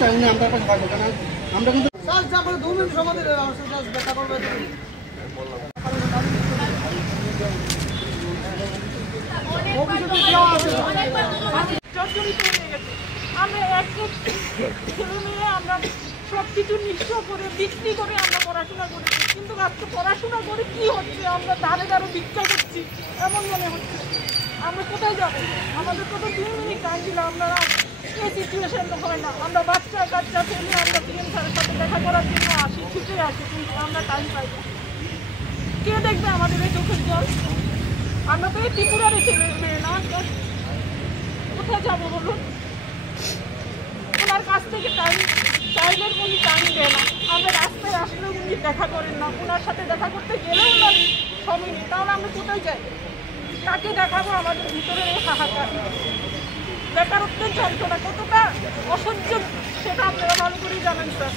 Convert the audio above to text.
চাই উনি আমাদের কাছে থাকবে কেন আমরা কিন্তু আমরা 2 মিনিট সময় দিলে দেখা করবে আমরা সব কিছু নিঃস্ব করে বিক্রি করে আমরা পড়াশোনা করেছি, কিন্তু আজকে পড়াশোনা করে কি হচ্ছে? আমরা ধারে ধারে ভিক্ষা করছি এমন মনে হচ্ছে। আমরা কোথায় যাবো? আমাদের কত 2 মিনিট টাইম দিল, আপনারা এই সিচুয়েশন হয় না। আমরা বাচ্চা কাচ্চা ফেলে আমরা পিএম স্যারের সাথে দেখা করার জন্য আসি, ছুটে আসি, কিন্তু আমরা টাইম পাই না। কে দেখবে আমাদের এই চোখের জল? আমরা তো এই ত্রিপুরারই ছেলে মেয়ে না, কোথায় যাবো বলুন? ওনার কাছ থেকে টাইম চাইলে উনি টাইম দেয় না। আমরা রাস্তায় আসলেও উনি দেখা করেন না। ওনার সাথে দেখা করতে গেলেও ওনার সময় নেই। তাহলে আমরা কোথায় যাই? কাকে দেখাবো? আমাদের ভিতরে এই হাহাকার, বেকারত্বের যন্ত্রণা কতটা অসহ্য সেটা আপনারা ভালো করেই জানেন স্যার।